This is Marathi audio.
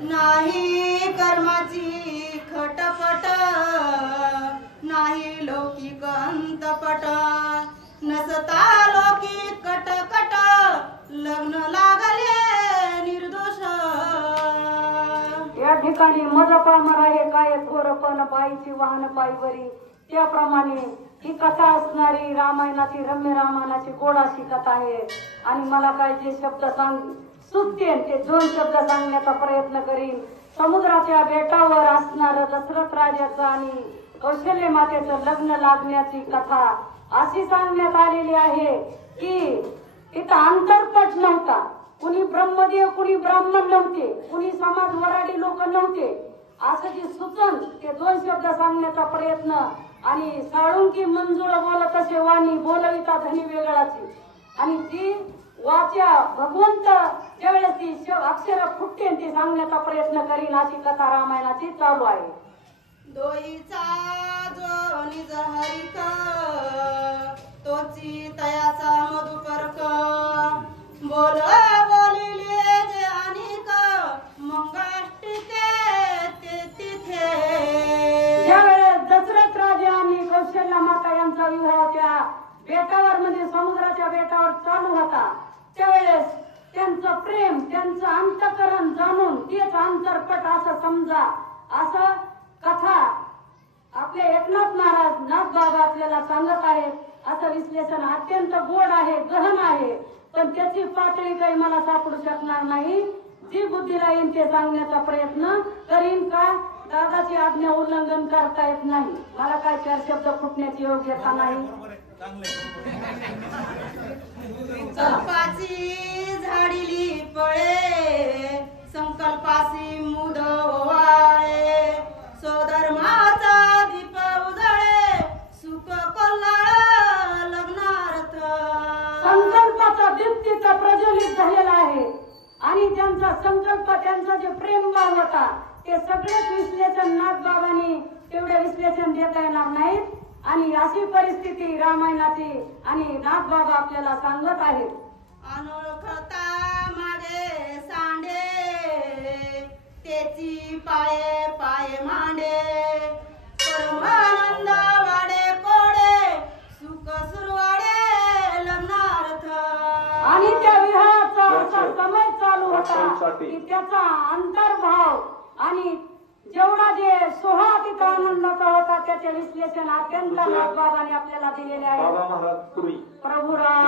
नाही कर्माची खटपट, नाही लौकिक अंतपट, नसता लौकिक कटकट, लग्न लागले निर्दोष। या ठिकाणी मज पामर आहे काय थोरपण पायीची वाहन पायवरी, त्याप्रमाणे ही कथा असणारी रामायणाची रम्य रामायणाची गोडाशी कथा आहे। आणि मला काय जे शब्द सुचते ते दोन शब्द सांगण्याचा प्रयत्न करीन। समुद्राच्या बेटावर असणार दशरथ राजाचं आणि कौशल्य मातेचं लग्न लागण्याची कथा अशी सांगण्यात आलेली आहे की इथं अंतरपट नव्हता, कुणी ब्रह्मदेव कुणी ब्राह्मण नव्हते, कुणी समाज वराडी लोक नव्हते, असं जे सुचन ते दोन शब्द सांगण्याचा प्रयत्न। आणि साळुंकी मंजुळ बोलत असे वाणी बोलविता धनी वेगळाची, आणि ती वाच्या भगवंत ज्यावेळेस ती अक्षर फुटते ती सांगण्याचा प्रयत्न करीन अशी कथा रामायणाची चालू आहे। दोईचा जो निज हरिक, तोची तयाचा मधुपर्क, बोल बोलिले जे अनेक, मंगाष्टिके ते तिथे। ज्यावेळेस दशरथ राजा आणि कौशल्य माता यांचा विवाह त्या बेटावर म्हणजे समुद्राच्या बेटावर चालू होता, त्यावेळेस त्यांचं प्रेम त्यांचं अंतःकरण जाणून तेच अंतरपट असं समजा, असं कथा आपले एकनाथ महाराज नाथ बाबा आपल्याला सांगत आहेत। असं विश्लेषण अत्यंत गोड आहे, गहन आहे, पण त्याची पातळी काही मला सापडू शकणार नाही। जी बुद्धीला येईल ते सांगण्याचा प्रयत्न करीन। का दादाची आज्ञा उल्लंघन करता येत नाही, मला काय चार शब्द फुटण्याची योग्यता नाही। संकल्पाची झाडीली पळे, संकल्पासी मुद ओवाळे, स्वधर्माचा दीप उजळे, सुख कल्याण लग्नार्थ। संकल्पाचा दीप्तीचा प्रज्वलित झालेला आहे आणि त्यांचा संकल्प त्यांचा जे प्रेमभाव होता ते सगळेच विश्लेषण नाथ बाबांनी तेवढे विश्लेषण देता येणार नाहीत। आणि अशी परिस्थिती रामायणाची आणि नाथ बाबा आपल्याला सांगत आहेत। अनोळखता मागे सांडे, त्याची पाये पाये मांडे, परमानंद वाडे कोडे, सुख सुरवाडे लग्नार्थ। आणि त्या विवाहाचा असा समय चालू होता की त्याचा अंतर्भाव आणि जेवढा जे सोहळा तिथं आनंदाचा होता त्याचे विश्लेषण अत्यंत नाथ बाबांनी आपल्याला दिलेले आहे। प्रभू राम